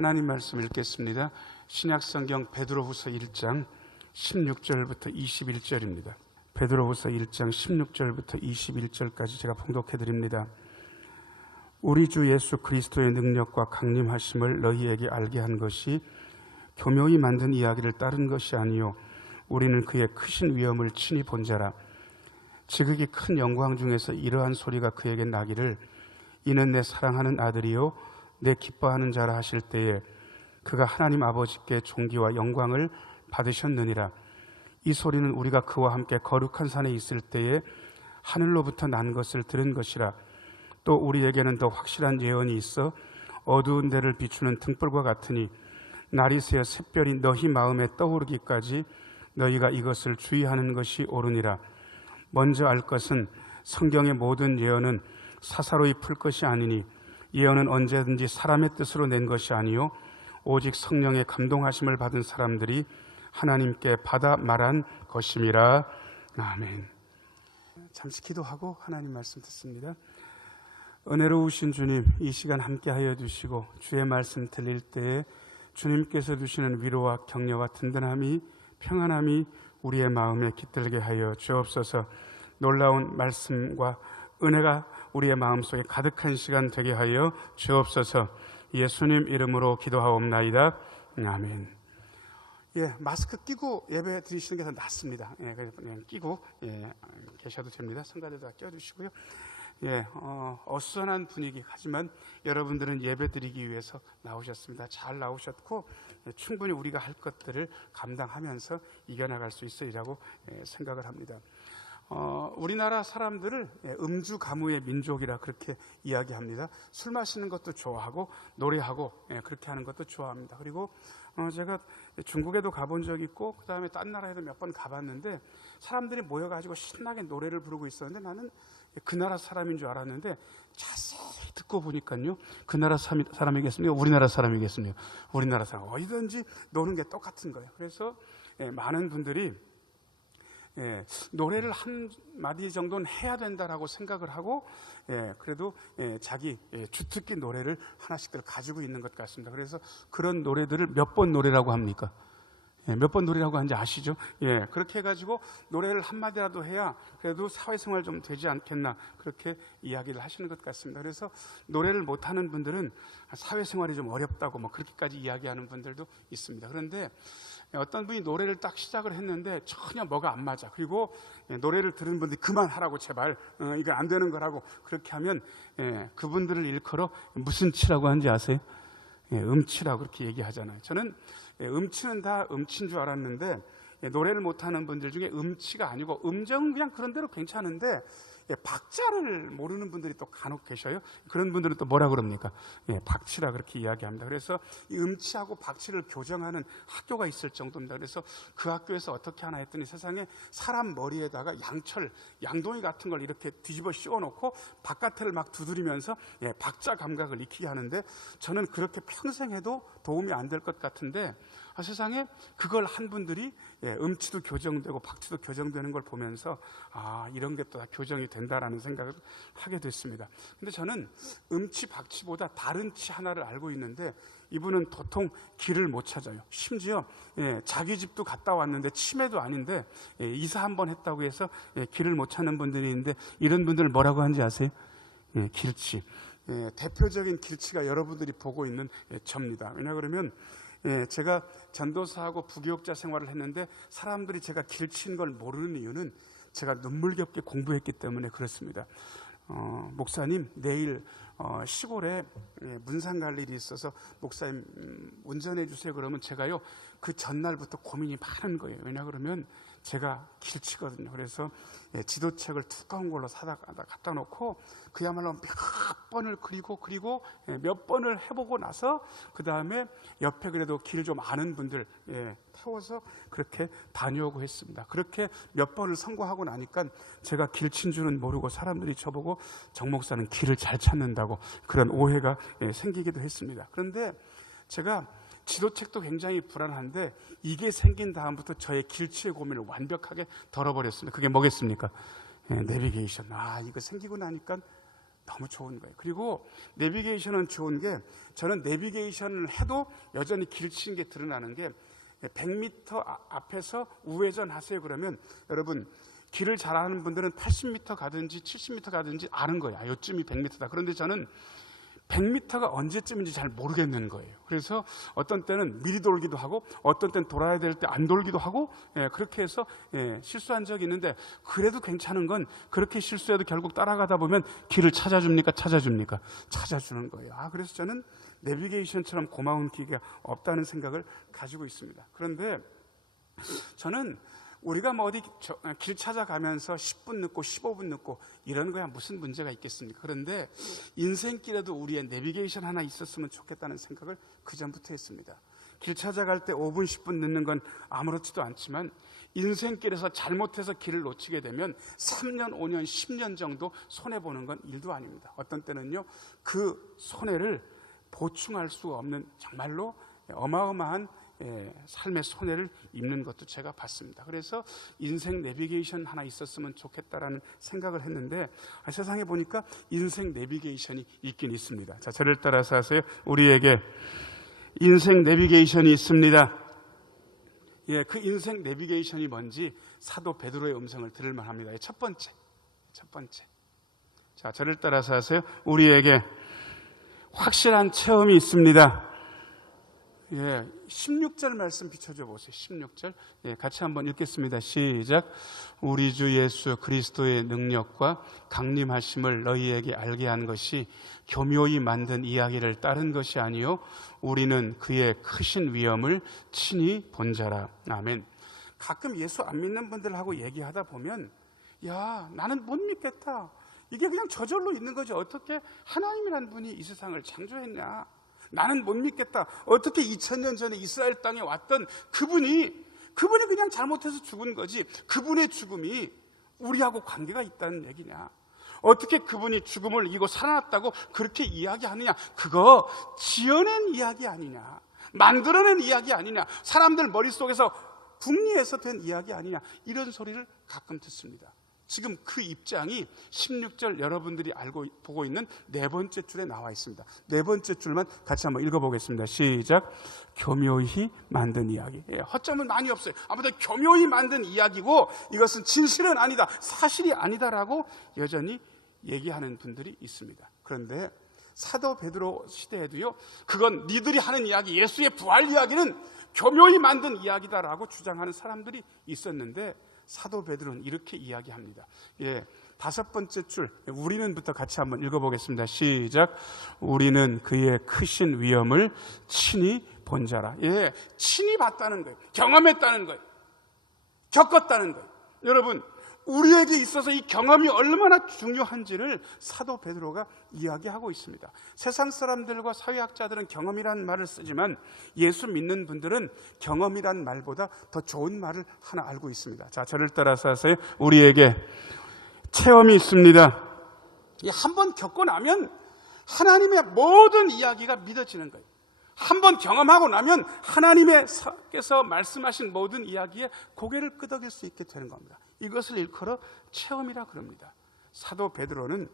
하나님 말씀 읽겠습니다. 신약성경 베드로후서 1장 16절부터 21절입니다. 베드로후서 1장 16절부터 21절까지 제가 봉독해 드립니다. 우리 주 예수 그리스도의 능력과 강림하심을 너희에게 알게 한 것이 교묘히 만든 이야기를 따른 것이 아니요 우리는 그의 크신 위엄을 친히 본 자라. 지극히 큰 영광 중에서 이러한 소리가 그에게 나기를 이는 내 사랑하는 아들이요 내 기뻐하는 자라 하실 때에 그가 하나님 아버지께 존귀와 영광을 받으셨느니라. 이 소리는 우리가 그와 함께 거룩한 산에 있을 때에 하늘로부터 난 것을 들은 것이라. 또 우리에게는 더 확실한 예언이 있어 어두운 데를 비추는 등불과 같으니 날이 새어 샛별이 너희 마음에 떠오르기까지 너희가 이것을 주의하는 것이 옳으니라. 먼저 알 것은 성경의 모든 예언은 사사로이 풀 것이 아니니 예언은 언제든지 사람의 뜻으로 낸 것이 아니요 오직 성령의 감동하심을 받은 사람들이 하나님께 받아 말한 것임이라. 아멘. 잠시 기도하고 하나님 말씀 듣습니다. 은혜로우신 주님, 이 시간 함께하여 주시고 주의 말씀 들릴 때에 주님께서 주시는 위로와 격려와 든든함이 평안함이 우리의 마음에 깃들게 하여 주옵소서. 놀라운 말씀과 은혜가 우리의 마음속에 가득한 시간 되게 하여 주옵소서. 예수님 이름으로 기도하옵나이다. 아멘. 마스크 끼고 예배 드리시는 게 더 낫습니다. 그냥 끼고 계셔도 됩니다. 성가대도 껴주시고요. 어수선한 분위기, 하지만 여러분들은 예배 드리기 위해서 나오셨습니다. 잘 나오셨고 충분히 우리가 할 것들을 감당하면서 이겨나갈 수 있으리라고 생각을 합니다. 우리나라 사람들을 음주 가무의 민족이라 그렇게 이야기합니다. 술 마시는 것도 좋아하고 노래하고 그렇게 하는 것도 좋아합니다. 그리고 제가 중국에도 가본 적이 있고 그 다음에 딴 나라에도 몇 번 가봤는데 사람들이 모여가지고 신나게 노래를 부르고 있었는데 나는 그 나라 사람인 줄 알았는데 자세히 듣고 보니까요, 그 나라 사람이겠습니까? 우리나라 사람이겠습니까? 우리나라 사람. 어디든지 노는 게 똑같은 거예요. 그래서 많은 분들이 노래를 한 마디 정도는 해야 된다라고 생각을 하고 그래도 자기 주특기 노래를 하나씩들 가지고 있는 것 같습니다. 그래서 그런 노래들을 몇 번 노래라고 합니까? 몇 번 노래라고 하는지 아시죠? 그렇게 해가지고 노래를 한마디라도 해야 그래도 사회생활 좀 되지 않겠나 그렇게 이야기를 하시는 것 같습니다. 그래서 노래를 못하는 분들은 사회생활이 좀 어렵다고 뭐 그렇게까지 이야기하는 분들도 있습니다. 그런데 어떤 분이 노래를 딱 시작을 했는데 전혀 뭐가 안 맞아. 그리고 노래를 들은 분들이 그만하라고 제발 이거 안 되는 거라고 그렇게 하면 그분들을 일컬어 무슨 치라고 하는지 아세요? 음치라고 그렇게 얘기하잖아요. 저는 음치는 다 음치인 줄 알았는데 노래를 못하는 분들 중에 음치가 아니고 음정은 그냥 그런 대로 괜찮은데 박자를 모르는 분들이 또 간혹 계셔요. 그런 분들은 또 뭐라 그럽니까? 박치라 그렇게 이야기합니다. 그래서 이 음치하고 박치를 교정하는 학교가 있을 정도입니다. 그래서 그 학교에서 어떻게 하나 했더니 세상에 사람 머리에다가 양동이 같은 걸 이렇게 뒤집어 씌워놓고 바깥을 막 두드리면서 박자 감각을 익히게 하는데 저는 그렇게 평생 해도 도움이 안 될 것 같은데 세상에 그걸 한 분들이 음치도 교정되고 박치도 교정되는 걸 보면서 이런 게 또 다 교정이 된다라는 생각을 하게 됐습니다. 근데 저는 음치 박치보다 다른 치 하나를 알고 있는데 이분은 도통 길을 못 찾아요. 심지어 자기 집도 갔다 왔는데 치매도 아닌데 이사 한번 했다고 해서 길을 못 찾는 분들이 있는데 이런 분들 뭐라고 하는지 아세요? 길치. 대표적인 길치가 여러분들이 보고 있는 접니다. 왜냐 그러면 제가 전도사하고 부교육자 생활을 했는데 사람들이 제가 길치인 걸 모르는 이유는 제가 눈물겹게 공부했기 때문에 그렇습니다. 목사님 내일 시골에 문상 갈 일이 있어서 목사님 운전해 주세요. 그러면 제가요 그 전날부터 고민이 많은 거예요. 왜냐 그러면 제가 길치거든요. 그래서 지도책을 두꺼운 걸로 사다가 갖다 놓고 그야말로 몇 번을 그리고 몇 번을 해보고 나서 그 다음에 옆에 그래도 길 좀 아는 분들 태워서 그렇게 다녀오고 했습니다. 그렇게 몇 번을 선고하고 나니까 제가 길친 줄은 모르고 사람들이 저보고 정 목사는 길을 잘 찾는다고 그런 오해가 생기기도 했습니다. 그런데 제가 지도책도 굉장히 불안한데 이게 생긴 다음부터 저의 길치의 고민을 완벽하게 덜어버렸습니다. 그게 뭐겠습니까? 내비게이션. 이거 생기고 나니까 너무 좋은 거예요. 그리고 내비게이션은 좋은 게, 저는 내비게이션을 해도 여전히 길치는 게 드러나는 게, 100m 앞에서 우회전 하세요 그러면 여러분 길을 잘 아는 분들은 80m 가든지 70m 가든지 아는 거야. 요쯤이 100m다. 그런데 저는 100m가 언제쯤인지 잘 모르겠는 거예요. 그래서 어떤 때는 미리 돌기도 하고 어떤 때는 돌아야 될 때 안 돌기도 하고, 그렇게 해서 실수한 적이 있는데, 그래도 괜찮은 건 그렇게 실수해도 결국 따라가다 보면 길을 찾아줍니까? 찾아주는 거예요. 그래서 저는 내비게이션처럼 고마운 기계가 없다는 생각을 가지고 있습니다. 그런데 저는 우리가 뭐 어디 길 찾아가면서 10분 늦고 15분 늦고 이런 거야 무슨 문제가 있겠습니까? 그런데 인생길에도 우리의 내비게이션 하나 있었으면 좋겠다는 생각을 그전부터 했습니다. 길 찾아갈 때 5분 10분 늦는 건 아무렇지도 않지만 인생길에서 잘못해서 길을 놓치게 되면 3년 5년 10년 정도 손해보는 건 일도 아닙니다. 어떤 때는요 그 손해를 보충할 수 없는 정말로 어마어마한 삶의 손해를 입는 것도 제가 봤습니다. 그래서 인생 내비게이션 하나 있었으면 좋겠다라는 생각을 했는데, 세상에 보니까 인생 내비게이션이 있긴 있습니다. 자, 저를 따라서 하세요. 우리에게 인생 내비게이션이 있습니다. 그 인생 내비게이션이 뭔지 사도 베드로의 음성을 들을 만합니다. 첫 번째. 자, 저를 따라서 하세요. 우리에게 확실한 체험이 있습니다. 16절 말씀 비춰줘 보세요. 16절. 같이 한번 읽겠습니다. 시작. 우리 주 예수 그리스도의 능력과 강림하심을 너희에게 알게 한 것이 교묘히 만든 이야기를 따른 것이 아니요 우리는 그의 크신 위엄을 친히 본 자라. 아멘. 가끔 예수 안 믿는 분들하고 얘기하다 보면, 야, 나는 못 믿겠다. 이게 그냥 저절로 있는 거죠. 어떻게 하나님이란 분이 이 세상을 창조했냐. 나는 못 믿겠다. 어떻게 2000년 전에 이스라엘 땅에 왔던 그분이 그냥 잘못해서 죽은 거지, 그분의 죽음이 우리하고 관계가 있다는 얘기냐. 어떻게 그분이 죽음을 이기고 살아났다고 그렇게 이야기하느냐. 그거 지어낸 이야기 아니냐, 만들어낸 이야기 아니냐, 사람들 머릿속에서 궁리해서 된 이야기 아니냐, 이런 소리를 가끔 듣습니다. 지금 그 입장이 16절 여러분들이 보고 있는 네 번째 줄에 나와 있습니다. 네 번째 줄만 같이 한번 읽어보겠습니다. 시작. 교묘히 만든 이야기. 허점은 많이 없어요. 아무튼 교묘히 만든 이야기고 이것은 진실은 아니다, 사실이 아니다라고 여전히 얘기하는 분들이 있습니다. 그런데 사도 베드로 시대에도요, 그건 니들이 하는 이야기, 예수의 부활 이야기는 교묘히 만든 이야기다라고 주장하는 사람들이 있었는데, 사도 베드로는 이렇게 이야기합니다. 다섯 번째 줄, 우리는부터 같이 한번 읽어보겠습니다. 시작. 우리는 그의 크신 위엄을 친히 본 자라. 친히 봤다는 거예요. 경험했다는 거예요. 겪었다는 거예요. 여러분, 우리에게 있어서 이 경험이 얼마나 중요한지를 사도 베드로가 이야기하고 있습니다. 세상 사람들과 사회학자들은 경험이라는 말을 쓰지만 예수 믿는 분들은 경험이란 말보다 더 좋은 말을 하나 알고 있습니다. 자, 저를 따라서 하세요. 우리에게 체험이 있습니다. 한번 겪고 나면 하나님의 모든 이야기가 믿어지는 거예요. 한번 경험하고 나면 하나님께서 말씀하신 모든 이야기에 고개를 끄덕일 수 있게 되는 겁니다. 이것을 일컬어 체험이라 그럽니다. 사도 베드로는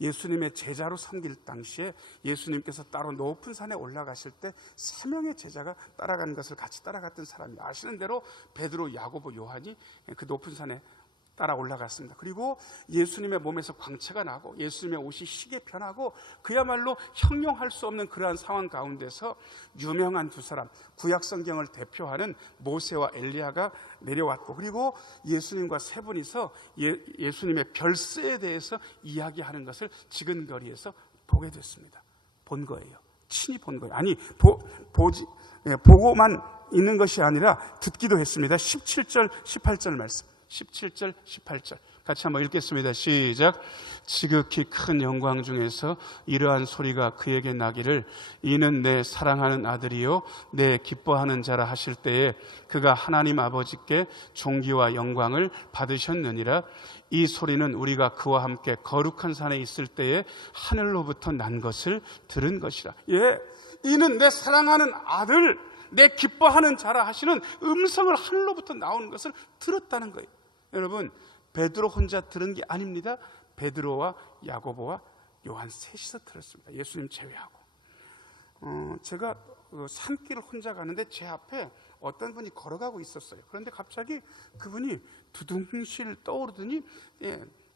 예수님의 제자로 섬길 당시에 예수님께서 따로 높은 산에 올라가실 때 3명의 제자가 따라가는 것을 같이 따라갔던 사람이에요. 아시는 대로 베드로, 야고보, 요한이 그 높은 산에 따라 올라갔습니다. 그리고 예수님의 몸에서 광채가 나고 예수님의 옷이 희게 변하고 그야말로 형용할 수 없는 그러한 상황 가운데서 유명한 두 사람, 구약 성경을 대표하는 모세와 엘리야가 내려왔고, 그리고 예수님과 세 분이서 예수님의 별세에 대해서 이야기하는 것을 지근거리에서 보게 됐습니다. 본 거예요. 친히 본 거예요. 아니, 보고만 있는 것이 아니라 듣기도 했습니다. 17절 18절 말씀, 17절 18절 같이 한번 읽겠습니다. 시작. 지극히 큰 영광 중에서 이러한 소리가 그에게 나기를 이는 내 사랑하는 아들이요 내 기뻐하는 자라 하실 때에 그가 하나님 아버지께 존귀와 영광을 받으셨느니라. 이 소리는 우리가 그와 함께 거룩한 산에 있을 때에 하늘로부터 난 것을 들은 것이라. 이는 내 사랑하는 아들, 내 기뻐하는 자라 하시는 음성을 하늘로부터 나오는 것을 들었다는 거예요. 여러분, 베드로 혼자 들은 게 아닙니다. 베드로와 야고보와 요한 셋이서 들었습니다. 예수님 제외하고. 제가 산길을 혼자 가는데 제 앞에 어떤 분이 걸어가고 있었어요. 그런데 갑자기 그분이 두둥실 떠오르더니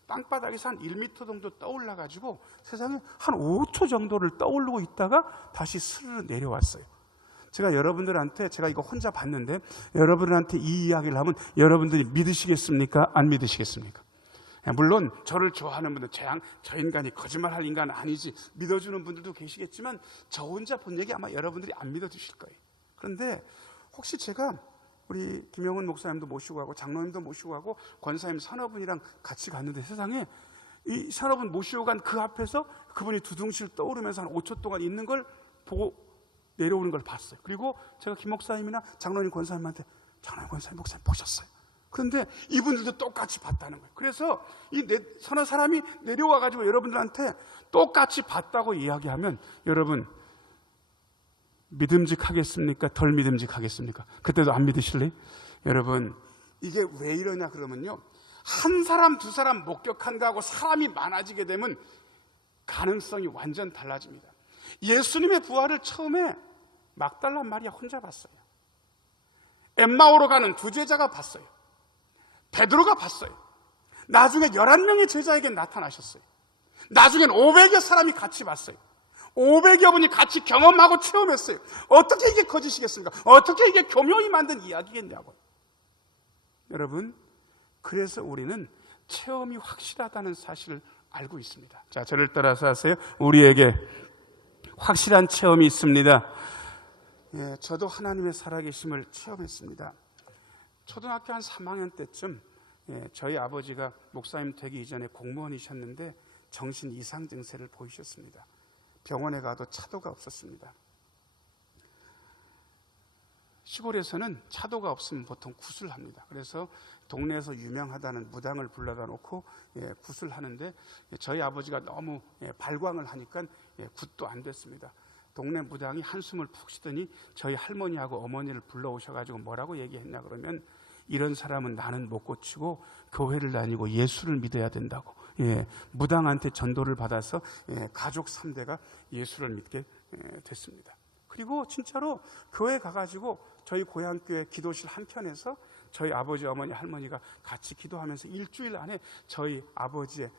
땅바닥에서 한 1m 정도 떠올라가지고 세상에 한 5초 정도를 떠오르고 있다가 다시 스르르 내려왔어요. 제가 여러분들한테, 제가 이거 혼자 봤는데 여러분들한테 이 이야기를 하면 여러분들이 믿으시겠습니까? 안 믿으시겠습니까? 물론 저를 좋아하는 분들, 저 인간이 거짓말할 인간은 아니지 믿어주는 분들도 계시겠지만 저 혼자 본 얘기 아마 여러분들이 안 믿어주실 거예요. 그런데 혹시 제가 우리 김영훈 목사님도 모시고 가고 장로님도 모시고 가고 권사님 서너분이랑 같이 갔는데 세상에 이 서너분 모시고 간 그 앞에서 그분이 두둥실 떠오르면서 한 5초 동안 있는 걸 보고 내려오는 걸 봤어요. 그리고 제가 김 목사님이나 장로님 권사님한테 장로님 권사님 목사님 보셨어요? 그런데 이분들도 똑같이 봤다는 거예요. 그래서 이 서너 사람이 내려와 가지고 여러분들한테 똑같이 봤다고 이야기하면 여러분 믿음직하겠습니까? 덜 믿음직하겠습니까? 그때도 안 믿으실래요? 여러분 이게 왜 이러냐 그러면요, 한 사람 두 사람 목격한 거하고 사람이 많아지게 되면 가능성이 완전 달라집니다. 예수님의 부활을 처음에 막달라 마리아 혼자 봤어요. 엠마오로 가는 두 제자가 봤어요. 베드로가 봤어요. 나중에 11명의 제자에게 나타나셨어요. 나중엔 500여 사람이 같이 봤어요. 500여 분이 같이 경험하고 체험했어요. 어떻게 이게 거짓이겠습니까? 어떻게 이게 교묘히 만든 이야기겠냐고요. 여러분, 그래서 우리는 체험이 확실하다는 사실을 알고 있습니다. 자, 저를 따라서 하세요. 우리에게 확실한 체험이 있습니다. 저도 하나님의 살아계심을 체험했습니다. 초등학교 한 3학년 때쯤 저희 아버지가 목사님 되기 이전에 공무원이셨는데 정신 이상 증세를 보이셨습니다. 병원에 가도 차도가 없었습니다. 시골에서는 차도가 없으면 보통 굿을 합니다. 그래서 동네에서 유명하다는 무당을 불러다 놓고 굿을 하는데 저희 아버지가 너무 발광을 하니까 굿도 안 됐습니다. 동네 무당이 한숨을 푹 쉬더니 저희 할머니하고 어머니를 불러오셔가지고 뭐라고 얘기했냐 그러면 이런 사람은 나는 못 고치고 교회를 다니고 예수를 믿어야 된다고. 무당한테 전도를 받아서 가족 3대가 예수를 믿게 됐습니다. 그리고 진짜로 교회 가가지고 저희 고향교회 기도실 한켠에서 저희 아버지, 어머니, 할머니가 같이 기도하면서 일주일 안에 저희 아버지의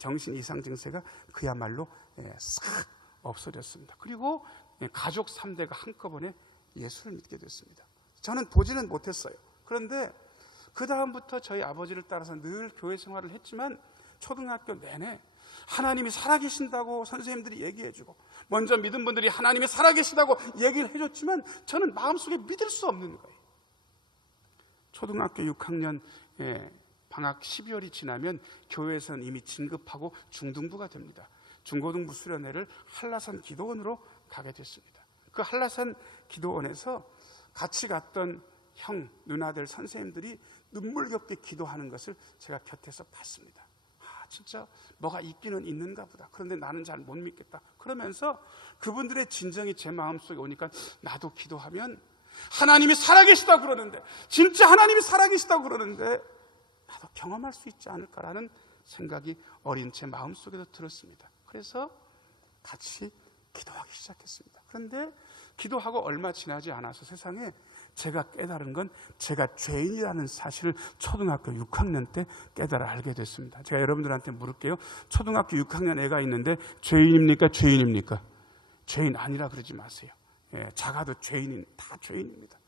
정신 이상 증세가 그야말로 싹 없어졌습니다. 그리고 가족 3대가 한꺼번에 예수를 믿게 됐습니다. 저는 보지는 못했어요. 그런데 그 다음부터 저희 아버지를 따라서 늘 교회 생활을 했지만 초등학교 내내 하나님이 살아계신다고 선생님들이 얘기해주고 먼저 믿은 분들이 하나님이 살아계시다고 얘기를 해줬지만 저는 마음속에 믿을 수 없는 거예요. 초등학교 6학년 방학 12월이 지나면 교회에서는 이미 진급하고 중등부가 됩니다. 중고등부 수련회를 한라산 기도원으로 가게 됐습니다. 그 한라산 기도원에서 같이 갔던 형, 누나들, 선생님들이 눈물겹게 기도하는 것을 제가 곁에서 봤습니다. 진짜 뭐가 있기는 있는가 보다. 그런데 나는 잘 못 믿겠다. 그러면서 그분들의 진정이 제 마음속에 오니까 나도 기도하면 하나님이 살아계시다고 그러는데, 진짜 하나님이 살아계시다고 그러는데 나도 경험할 수 있지 않을까라는 생각이 어린 제 마음속에도 들었습니다. 그래서 같이 기도하기 시작했습니다. 그런데 기도하고 얼마 지나지 않아서 세상에 제가 깨달은 건 제가 죄인이라는 사실을 초등학교 6학년 때 깨달아 알게 됐습니다. 제가 여러분들한테 물을게요. 초등학교 6학년 애가 있는데 죄인입니까? 죄인입니까? 죄인 아니라 그러지 마세요. 작아도 죄인인, 다 죄인입니다.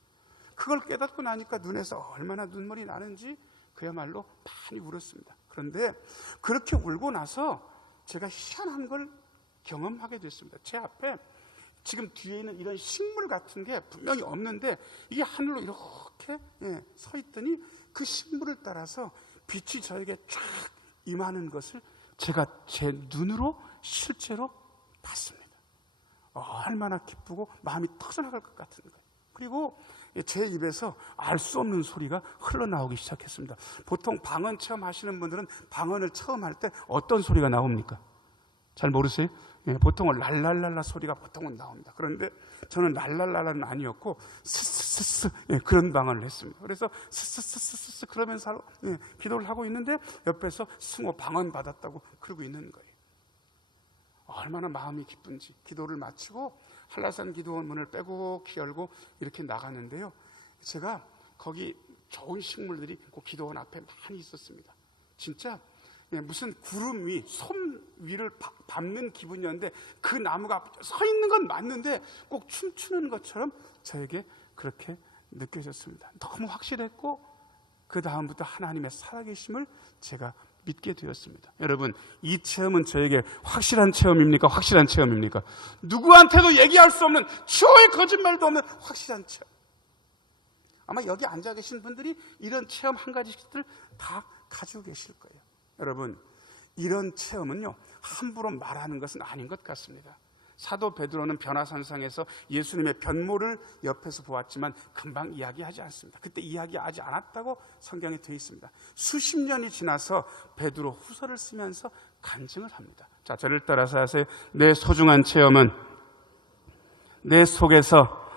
그걸 깨닫고 나니까 눈에서 얼마나 눈물이 나는지 그야말로 많이 울었습니다. 그런데 그렇게 울고 나서 제가 희한한 걸 경험하게 됐습니다. 제 앞에 지금 뒤에 있는 이런 식물 같은 게 분명히 없는데 이게 하늘로 이렇게 서 있더니 그 식물을 따라서 빛이 저에게 쫙 임하는 것을 제가 제 눈으로 실제로 봤습니다. 얼마나 기쁘고 마음이 터져나갈 것 같은 거예요. 그리고 제 입에서 알 수 없는 소리가 흘러나오기 시작했습니다. 보통 방언 체험 하시는 분들은 방언을 처음 할 때 어떤 소리가 나옵니까? 잘 모르세요? 예, 보통은 랄랄랄라 소리가 보통은 나옵니다. 그런데 저는 랄랄랄라는 아니었고 스스스스 그런 방언을 했습니다. 그래서 스스스스스 그러면서 기도를 하고 있는데 옆에서 승호 방언 받았다고 그러고 있는 거예요. 얼마나 마음이 기쁜지. 기도를 마치고 한라산 기도원 문을 빼곡히 열고 이렇게 나가는데요, 제가 거기 좋은 식물들이 그 기도원 앞에 많이 있었습니다. 진짜 무슨 구름 위, 솜 위를 밟는 기분이었는데, 그 나무가 서 있는 건 맞는데 꼭 춤추는 것처럼 저에게 그렇게 느껴졌습니다. 너무 확실했고 그 다음부터 하나님의 살아계심을 제가 믿게 되었습니다. 여러분, 이 체험은 저에게 확실한 체험입니까? 확실한 체험입니까? 누구한테도 얘기할 수 없는, 추호의 거짓말도 없는 확실한 체험. 아마 여기 앉아 계신 분들이 이런 체험 한 가지씩들 다 가지고 계실 거예요. 여러분, 이런 체험은요, 함부로 말하는 것은 아닌 것 같습니다. 사도 베드로는 변화산상에서 예수님의 변모를 옆에서 보았지만 금방 이야기하지 않습니다. 그때 이야기하지 않았다고 성경에 되어 있습니다. 수십 년이 지나서 베드로 후서를 쓰면서 간증을 합니다. 자, 저를 따라서 하세요. 내 소중한 체험은 내 속에서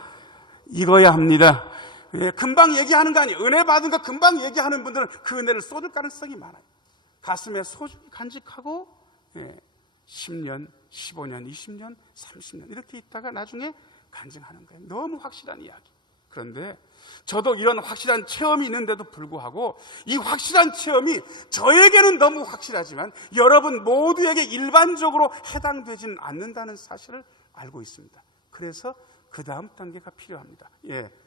익어야 합니다. 금방 얘기하는 거 아니에요. 은혜 받은 거 금방 얘기하는 분들은 그 은혜를 쏟을 가능성이 많아요. 가슴에 소중히 간직하고 10년, 15년, 20년, 30년 이렇게 있다가 나중에 간증하는 거예요. 너무 확실한 이야기. 그런데 저도 이런 확실한 체험이 있는데도 불구하고 이 확실한 체험이 저에게는 너무 확실하지만 여러분 모두에게 일반적으로 해당되지는 않는다는 사실을 알고 있습니다. 그래서 그 다음 단계가 필요합니다.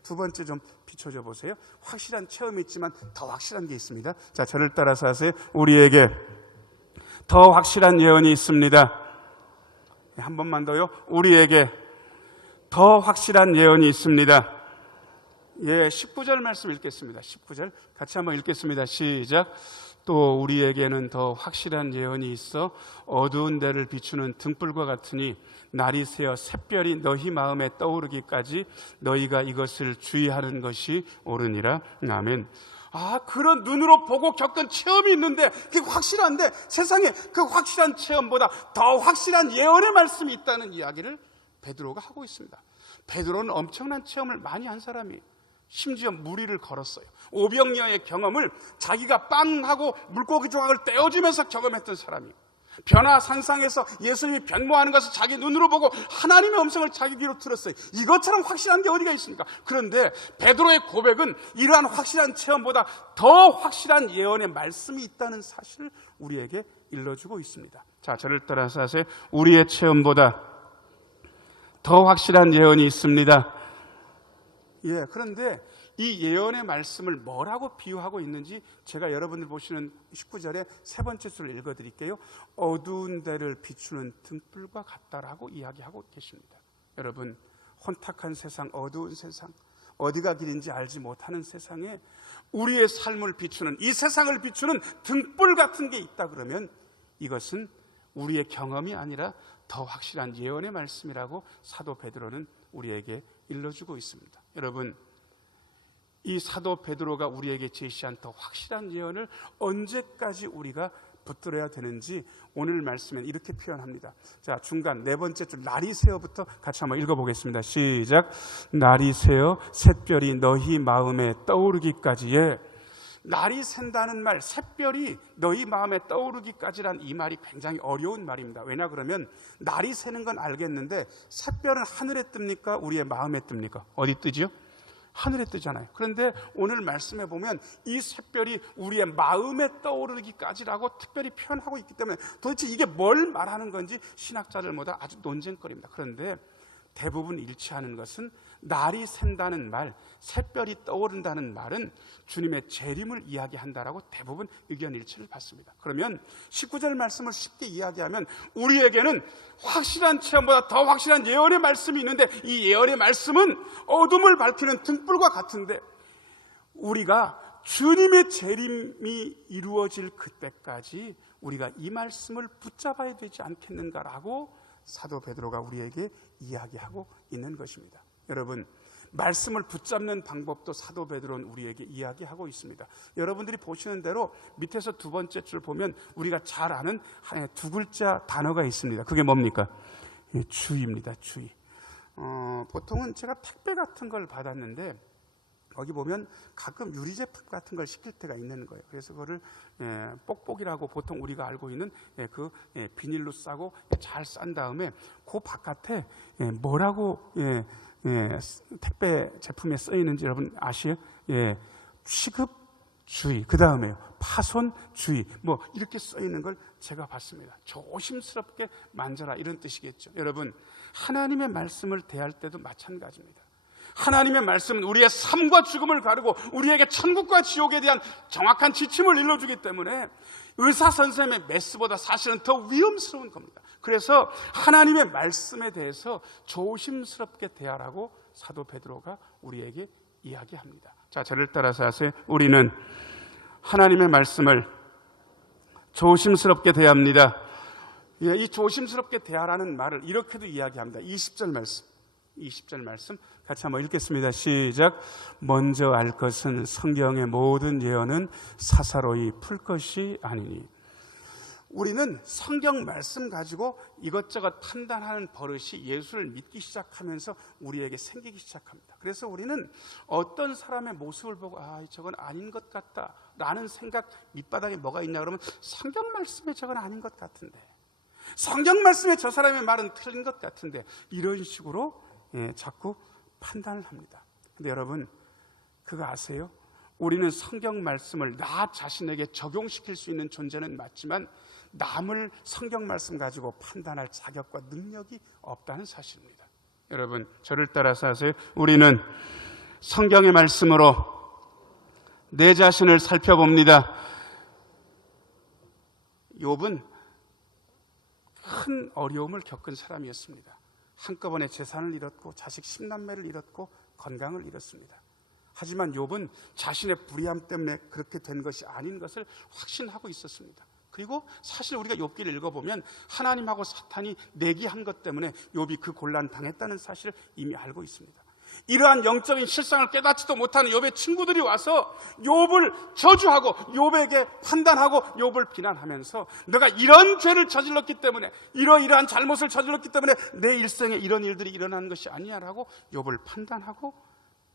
두 번째 좀 비춰줘 보세요. 확실한 체험이 있지만 더 확실한 게 있습니다. 자, 저를 따라서 하세요. 우리에게 더 확실한 예언이 있습니다. 한 번만 더요. 우리에게 더 확실한 예언이 있습니다. 19절 말씀 읽겠습니다. 19절 같이 한번 읽겠습니다. 시작. 또 우리에게는 더 확실한 예언이 있어 어두운 데를 비추는 등불과 같으니 날이 새어 샛별이 너희 마음에 떠오르기까지 너희가 이것을 주의하는 것이 옳으니라. 아멘. 그런 눈으로 보고 겪은 체험이 있는데 그게 확실한데 세상에 그 확실한 체험보다 더 확실한 예언의 말씀이 있다는 이야기를 베드로가 하고 있습니다. 베드로는 엄청난 체험을 많이 한 사람이에요. 심지어 무리를 걸었어요. 오병이어의 경험을 자기가 빵하고 물고기 조각을 떼어주면서 경험했던 사람이에요. 변화산상에서 예수님이 변모하는 것을 자기 눈으로 보고 하나님의 음성을 자기 귀로 들었어요. 이것처럼 확실한 게 어디가 있습니까? 그런데 베드로의 고백은 이러한 확실한 체험보다 더 확실한 예언의 말씀이 있다는 사실을 우리에게 일러주고 있습니다. 자, 저를 따라서 하세요. 우리의 체험보다 더 확실한 예언이 있습니다. 그런데 이 예언의 말씀을 뭐라고 비유하고 있는지 제가 여러분들 보시는 19절에 세 번째 줄을 읽어드릴게요. 어두운 데를 비추는 등불과 같다라고 이야기하고 계십니다. 여러분, 혼탁한 세상, 어두운 세상, 어디가 길인지 알지 못하는 세상에 우리의 삶을 비추는, 이 세상을 비추는 등불 같은 게 있다 그러면 이것은 우리의 경험이 아니라 더 확실한 예언의 말씀이라고 사도 베드로는 우리에게 일러주고 있습니다. 여러분, 이 사도 베드로가 우리에게 제시한 더 확실한 예언을 언제까지 우리가 붙들어야 되는지 오늘 말씀엔 이렇게 표현합니다. 자, 중간 네 번째 줄 날이 새어부터 같이 한번 읽어보겠습니다. 시작. 날이 새어 샛별이 너희 마음에 떠오르기까지에. 날이 샌다는 말, 샛별이 너희 마음에 떠오르기까지란 이 말이 굉장히 어려운 말입니다. 왜냐 그러면 날이 새는 건 알겠는데 샛별은 하늘에 뜹니까? 우리의 마음에 뜹니까? 어디 뜨지요? 하늘에 뜨잖아요. 그런데 오늘 말씀해 보면 이 샛별이 우리의 마음에 떠오르기까지라고 특별히 표현하고 있기 때문에 도대체 이게 뭘 말하는 건지 신학자들마다 아주 논쟁거리입니다. 그런데 대부분 일치하는 것은 날이 샌다는 말, 샛별이 떠오른다는 말은 주님의 재림을 이야기한다라고 대부분 의견 일치를 받습니다. 그러면 19절 말씀을 쉽게 이야기하면 우리에게는 확실한 체험보다 더 확실한 예언의 말씀이 있는데 이 예언의 말씀은 어둠을 밝히는 등불과 같은데 우리가 주님의 재림이 이루어질 그때까지 우리가 이 말씀을 붙잡아야 되지 않겠는가라고 사도 베드로가 우리에게 이야기하고 있는 것입니다. 여러분, 말씀을 붙잡는 방법도 사도 베드로는 우리에게 이야기하고 있습니다. 여러분들이 보시는 대로 밑에서 두 번째 줄 보면 우리가 잘 아는 두 글자 단어가 있습니다. 그게 뭡니까? 주의입니다. 주의. 보통은 제가 택배 같은 걸 받았는데 거기 보면 가끔 유리 제품 같은 걸 시킬 때가 있는 거예요. 그래서 그거를 뽁뽁이라고 보통 우리가 알고 있는 그 비닐로 싸고 잘 싼 다음에 그 바깥에 뭐라고 택배 제품에 써 있는지 여러분 아시요? 취급 주의, 그 다음에요 파손 주의, 뭐 이렇게 써 있는 걸 제가 봤습니다. 조심스럽게 만져라, 이런 뜻이겠죠. 여러분, 하나님의 말씀을 대할 때도 마찬가지입니다. 하나님의 말씀은 우리의 삶과 죽음을 가르고 우리에게 천국과 지옥에 대한 정확한 지침을 일러주기 때문에 의사 선생님의 메스보다 사실은 더 위험스러운 겁니다. 그래서 하나님의 말씀에 대해서 조심스럽게 대하라고 사도 베드로가 우리에게 이야기합니다. 자, 저를 따라서 하세요. 우리는 하나님의 말씀을 조심스럽게 대합니다. 이 조심스럽게 대하라는 말을 이렇게도 이야기합니다. 20절 말씀 같이 한번 읽겠습니다. 시작. 먼저 알 것은 성경의 모든 예언은 사사로이 풀 것이 아니니. 우리는 성경 말씀 가지고 이것저것 판단하는 버릇이 예수를 믿기 시작하면서 우리에게 생기기 시작합니다. 그래서 우리는 어떤 사람의 모습을 보고 저건 아닌 것 같다 라는 생각, 밑바닥에 뭐가 있냐 그러면 성경 말씀에 저건 아닌 것 같은데, 성경 말씀에 저 사람의 말은 틀린 것 같은데, 이런 식으로 자꾸 판단을 합니다. 근데 여러분, 그거 아세요? 우리는 성경 말씀을 나 자신에게 적용시킬 수 있는 존재는 맞지만 남을 성경 말씀 가지고 판단할 자격과 능력이 없다는 사실입니다. 여러분, 저를 따라서 하세요. 우리는 성경의 말씀으로 내 자신을 살펴봅니다. 욥은 큰 어려움을 겪은 사람이었습니다. 한꺼번에 재산을 잃었고 자식 10남매를 잃었고 건강을 잃었습니다. 하지만 욥은 자신의 불의함 때문에 그렇게 된 것이 아닌 것을 확신하고 있었습니다. 그리고 사실 우리가 욥기를 읽어보면 하나님하고 사탄이 내기한 것 때문에 욥이 그 곤란 당했다는 사실을 이미 알고 있습니다. 이러한 영적인 실상을 깨닫지도 못하는 욥의 친구들이 와서 욥을 저주하고 욥에게 판단하고 욥을 비난하면서 너가 이런 죄를 저질렀기 때문에, 이러이러한 잘못을 저질렀기 때문에 내 일생에 이런 일들이 일어나는 것이 아니냐라고 욥을 판단하고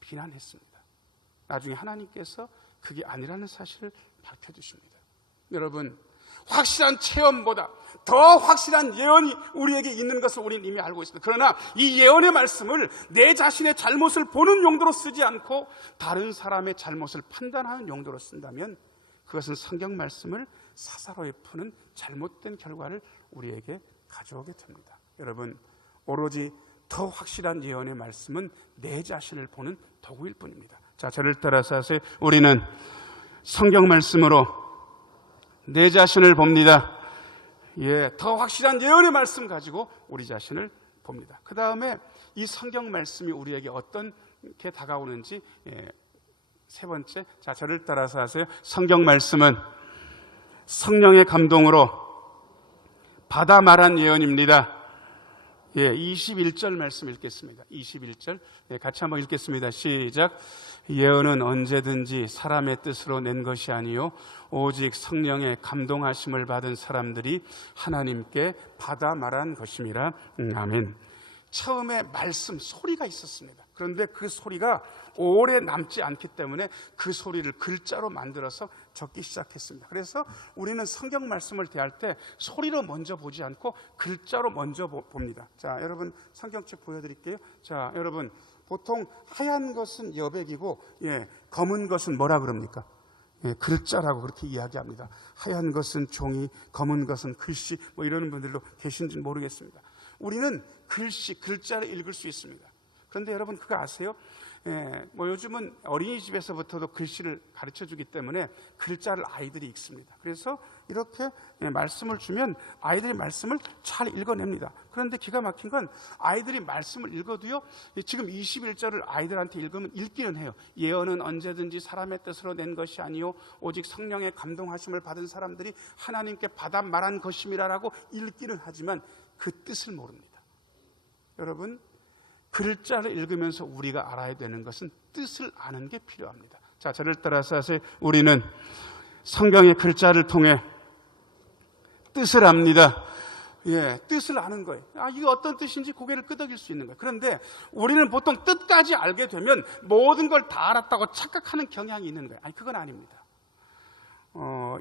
비난했습니다. 나중에 하나님께서 그게 아니라는 사실을 밝혀주십니다. 여러분, 확실한 체험보다 더 확실한 예언이 우리에게 있는 것을 우리는 이미 알고 있습니다. 그러나 이 예언의 말씀을 내 자신의 잘못을 보는 용도로 쓰지 않고 다른 사람의 잘못을 판단하는 용도로 쓴다면 그것은 성경 말씀을 사사로이 푸는 잘못된 결과를 우리에게 가져오게 됩니다. 여러분, 오로지 더 확실한 예언의 말씀은 내 자신을 보는 도구일 뿐입니다. 자, 저를 따라서 하세요. 우리는 성경 말씀으로 내 자신을 봅니다. 더 확실한 예언의 말씀 가지고 우리 자신을 봅니다. 그 다음에 이 성경 말씀이 우리에게 어떻게 다가오는지 세 번째, 자, 저를 따라서 하세요. 성경 말씀은 성령의 감동으로 받아 말한 예언입니다. 21절 말씀 읽겠습니다. 21절 같이 한번 읽겠습니다. 시작. 예언은 언제든지 사람의 뜻으로 낸 것이 아니요 오직 성령의 감동하심을 받은 사람들이 하나님께 받아 말한 것임이라. 아멘. 처음에 말씀, 소리가 있었습니다. 그런데 그 소리가 오래 남지 않기 때문에 그 소리를 글자로 만들어서 적기 시작했습니다. 그래서 우리는 성경 말씀을 대할 때 소리로 먼저 보지 않고 글자로 먼저 봅니다. 자, 여러분 성경책 보여드릴게요. 자, 여러분, 보통 하얀 것은 여백이고 검은 것은 뭐라 그럽니까? 글자라고 그렇게 이야기합니다. 하얀 것은 종이, 검은 것은 글씨, 뭐 이러는 분들도 계신지 모르겠습니다. 우리는 글씨, 글자를 읽을 수 있습니다. 그런데 여러분 그거 아세요? 뭐 요즘은 어린이집에서부터도 글씨를 가르쳐주기 때문에 글자를 아이들이 읽습니다. 그래서 이렇게 말씀을 주면 아이들이 말씀을 잘 읽어냅니다. 그런데 기가 막힌 건 아이들이 말씀을 읽어도요, 지금 21절을 아이들한테 읽으면 읽기는 해요. 예언은 언제든지 사람의 뜻으로 낸 것이 아니요 오직 성령의 감동하심을 받은 사람들이 하나님께 받아 말한 것임이라라고 읽기는 하지만 그 뜻을 모릅니다. 여러분, 글자를 읽으면서 우리가 알아야 되는 것은 뜻을 아는 게 필요합니다. 자, 저를 따라서 하세요. 우리는 성경의 글자를 통해 뜻을 압니다. 예, 뜻을 아는 거예요. 이게 어떤 뜻인지 고개를 끄덕일 수 있는 거예요. 그런데 우리는 보통 뜻까지 알게 되면 모든 걸 다 알았다고 착각하는 경향이 있는 거예요. 그건 아닙니다.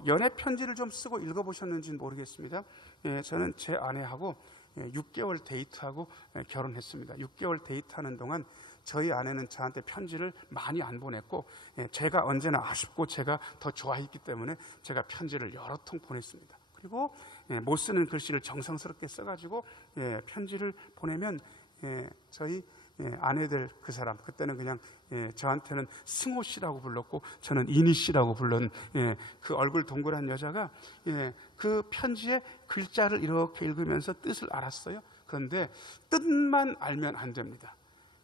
연애 편지를 좀 쓰고 읽어보셨는지는 모르겠습니다. 예, 저는 제 아내하고 6개월 데이트하고 결혼했습니다. 6개월 데이트하는 동안 저희 아내는 저한테 편지를 많이 안 보냈고, 제가 언제나 아쉽고 제가 더 좋아했기 때문에 제가 편지를 여러 통 보냈습니다. 그리고 못 쓰는 글씨를 정성스럽게 써가지고 편지를 보내면 저희 아내들 그 사람, 그때는 그냥 저한테는 승호 씨라고 불렀고 저는 이니 씨라고 불렀는 그 얼굴 동그란 여자가 그 편지의 글자를 이렇게 읽으면서 뜻을 알았어요. 그런데 뜻만 알면 안 됩니다.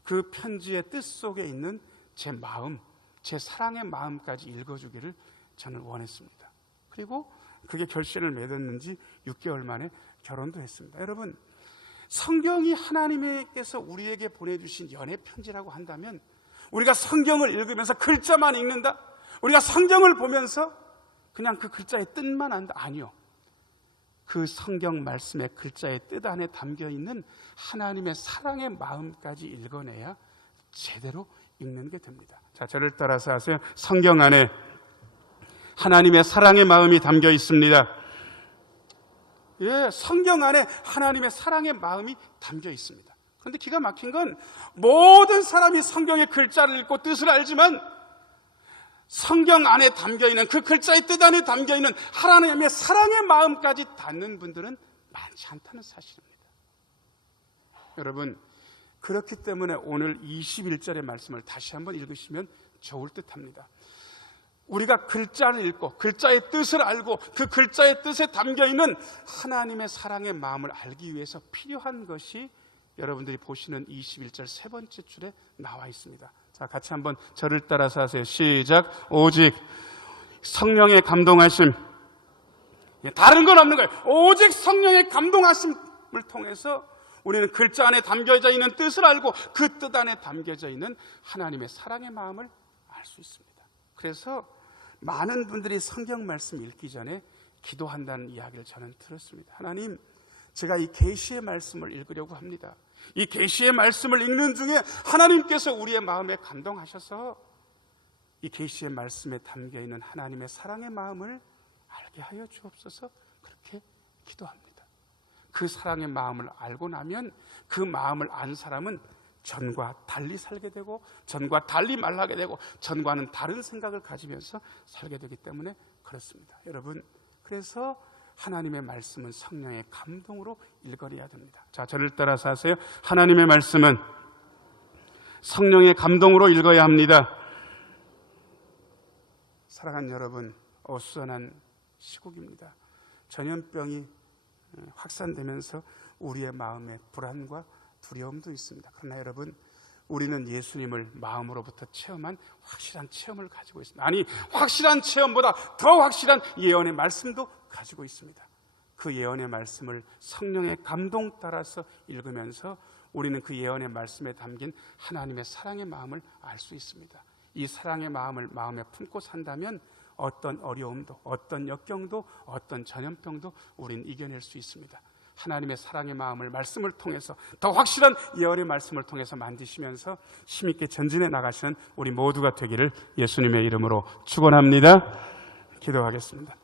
그 편지의 뜻 속에 있는 제 마음, 제 사랑의 마음까지 읽어주기를 저는 원했습니다. 그리고 그게 결실을 맺었는지 6개월 만에 결혼도 했습니다. 여러분, 성경이 하나님께서 우리에게 보내주신 연애 편지라고 한다면, 우리가 성경을 읽으면서 글자만 읽는다? 우리가 성경을 보면서 그냥 그 글자의 뜻만 안다? 아니요. 그 성경 말씀의 글자의 뜻 안에 담겨있는 하나님의 사랑의 마음까지 읽어내야 제대로 읽는 게 됩니다. 자, 저를 따라서 하세요. 성경 안에 하나님의 사랑의 마음이 담겨 있습니다. 예, 성경 안에 하나님의 사랑의 마음이 담겨 있습니다. 그런데 기가 막힌 건 모든 사람이 성경의 글자를 읽고 뜻을 알지만 성경 안에 담겨있는 그 글자의 뜻 안에 담겨있는 하나님의 사랑의 마음까지 닿는 분들은 많지 않다는 사실입니다. 여러분, 그렇기 때문에 오늘 21절의 말씀을 다시 한번 읽으시면 좋을 듯합니다. 우리가 글자를 읽고 글자의 뜻을 알고 그 글자의 뜻에 담겨있는 하나님의 사랑의 마음을 알기 위해서 필요한 것이 여러분들이 보시는 21절 세 번째 줄에 나와 있습니다. 자, 같이 한번 저를 따라서 하세요. 시작. 오직 성령의 감동하심. 다른 건 없는 거예요. 오직 성령의 감동하심을 통해서 우리는 글자 안에 담겨져 있는 뜻을 알고 그 뜻 안에 담겨져 있는 하나님의 사랑의 마음을 알 수 있습니다. 그래서 많은 분들이 성경 말씀 읽기 전에 기도한다는 이야기를 저는 들었습니다. 하나님, 제가 이 계시의 말씀을 읽으려고 합니다. 이 계시의 말씀을 읽는 중에 하나님께서 우리의 마음에 감동하셔서 이 계시의 말씀에 담겨있는 하나님의 사랑의 마음을 알게 하여 주옵소서. 그렇게 기도합니다. 그 사랑의 마음을 알고 나면 그 마음을 안 사람은 전과 달리 살게 되고 전과 달리 말하게 되고 전과는 다른 생각을 가지면서 살게 되기 때문에 그렇습니다. 여러분, 그래서 하나님의 말씀은 성령의 감동으로 읽어내야 됩니다. 자, 저를 따라서 하세요. 하나님의 말씀은 성령의 감동으로 읽어야 합니다. 사랑하는 여러분, 어수선한 시국입니다. 전염병이 확산되면서 우리의 마음에 불안과 두려움도 있습니다. 그러나 여러분, 우리는 예수님을 마음으로부터 체험한 확실한 체험을 가지고 있습니다. 아니, 확실한 체험보다 더 확실한 예언의 말씀도 가지고 있습니다. 그 예언의 말씀을 성령의 감동 따라서 읽으면서 우리는 그 예언의 말씀에 담긴 하나님의 사랑의 마음을 알 수 있습니다. 이 사랑의 마음을 마음에 품고 산다면 어떤 어려움도, 어떤 역경도, 어떤 전염병도 우리는 이겨낼 수 있습니다. 하나님의 사랑의 마음을 말씀을 통해서 더 확실한 예언의 말씀을 통해서 만드시면서 힘있게 전진해 나가시는 우리 모두가 되기를 예수님의 이름으로 축원합니다. 기도하겠습니다.